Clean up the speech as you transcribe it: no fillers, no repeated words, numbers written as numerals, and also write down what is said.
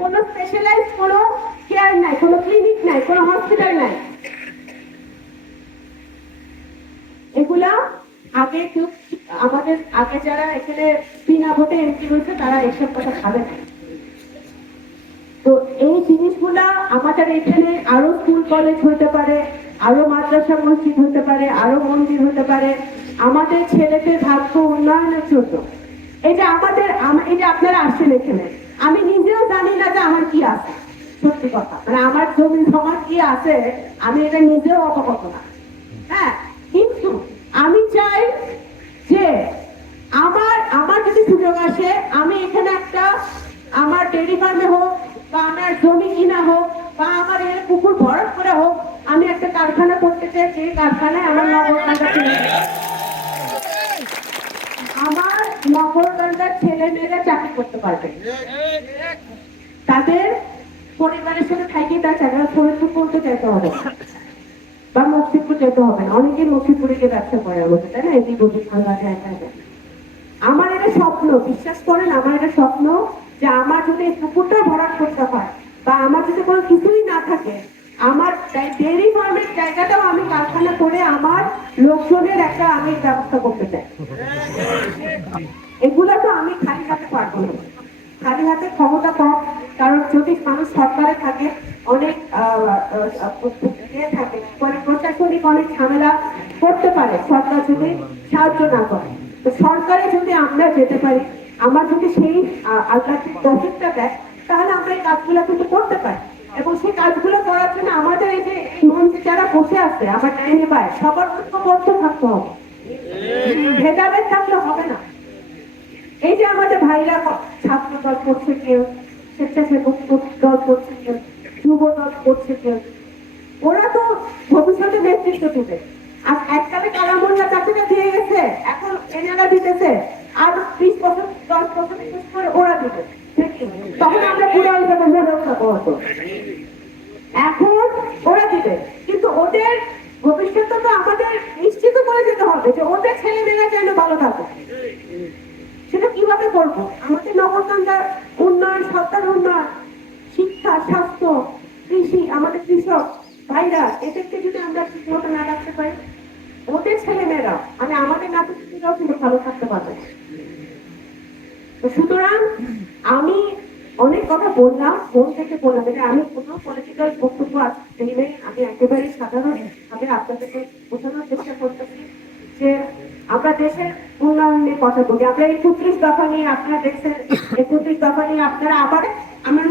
কোনো স্পেশালাইজ কোনো কেয়ার নাই, কোনো ক্লিনিক নাই, কোনো হসপিটাল নাই। এগুলা আগে কেউ আমাদের আগে যারা এখানে বিনা ভোটে এমপি হয়েছে তারা এসব কথা ভাবে না। তো এই জিনিসগুলা আমাদের এখানে আরো স্কুল কলেজ হতে পারে, আরো মাদ্রাসা মসজিদ হতে পারে, আরো মন্দির হতে পারে আমাদের ছেলেদের ভাগ্য উন্নয়নের জন্য। এটা আমাদের এই যে আপনারা আসছেন এখানে, আমি নিজেও জানি না যে আমার কি আছে, সত্যি কথা, মানে আমার জমি সমাজ কি আছে আমি এটা নিজেও অবগত না। হ্যাঁ, কিন্তু আমি চাই যে আমার আমার যদি সুযোগ আসে আমি এখানে একটা আমার ডেয়ারি ফার্মে হোক বা আমার জমি কিনা হোক বা আমার এর পুকুর ভরাট করে হোক, আমি একটা কারখানা করতে চাই, যে কারখানায় আমার নগরকান্দার ছেলে মেয়েরা চাকরি করতে পারবে, তাদের পরিবারের সাথে থাকি তার চাকরি ফরিদপুর করতে চাইতে হবে বা মুক্তিপুর যেতে হবে না। অনেকে মুক্তিপুরে গিয়ে ব্যবসা করে আমাদের, তাই না? এটি বুঝি আমার এটা স্বপ্ন, বিশ্বাস করেন আমার এটা স্বপ্ন যে আমার যদি এই পুকুরটা ভরাট করতে হয় বা আমার যদি কোনো কিছুই না থাকে, আমার ডেয়ারি ফার্মের জায়গাটাও আমি কারখানা করে আমার লোকজনের একটা আমি ব্যবস্থা করতে চাই। এগুলো তো আমি খালি হাতে পারবো না, খালি হাতে ক্ষমতা কম, কারণ যদি মানুষ সরকারে থাকে অনেক থাকে প্রশাসনিক অনেক ঝামেলা করতে পারে সরকার যদি সাহায্য না করে। তো সরকারে যদি আমরা যেতে পারি, আমার যদি সেই আল্লাহ তৌফিকটা দেয়, তাহলে আমরা এই কাজগুলো কিন্তু করতে পারি। এবং সেই কাজগুলো করার জন্য আমাদের এই যে মঞ্চে যারা বসে আছে আমার ডাইনি ভাই, সবার ঐক্যবদ্ধ থাকতে হবে, ভেদাভেদ থাকলে হবে না। এই যে আমাদের ভাইরা ছাত্র দল করছে, কেউ স্বেচ্ছাসেবক দল করছে, কেউ যুব দল করছে, কেউ ওরা তো ভবিষ্যতে নেতৃত্ব দেবে। আর এককালে কালামুল্লা চাকরিটা দিয়ে গেছে, এখন এনারা দিতেছে, আর 20 বছর 10 বছর করে ওরা দিবে, তখন আমরা পুরো যাবো, মরেও যাবো হতো। এখন ওরা দিবে, কিন্তু ওদের ভবিষ্যৎ তো আমাদের নিশ্চিত করে যেতে হবে যে ওদের ছেলে মেয়েরা যেন ভালো থাকে। সেটা কিভাবে করবো? আমাদের নগরকান্দার উন্নয়ন, সরকার উন্নয়ন, শিক্ষা, স্বাস্থ্য, কৃষি, আমাদের কৃষক ভাইরা এদেরকে যদি আমরা ঠিক মতো না রাখতে পারি, ওদের ছেলে মেয়েরা মানে আমাদের নাতিরাও কিন্তু ভালো থাকতে পারবে। সুতরাং আমি অনেক কথা বললাম, মন থেকে বললাম, এটা আমি কোনো পলিটিক্যাল বক্তব্য আজকে নেই, আমি একেবারেই সাধারণ ভাবে আপনাদেরকে বোঝানোর চেষ্টা করতেছি যে আমরা দেশের উন্নয়ন নিয়ে কথা বলি। আমরা 31 দফা নিয়ে, আপনারা দেখছেন 31 দফা নিয়ে আপনারা আবার আমরা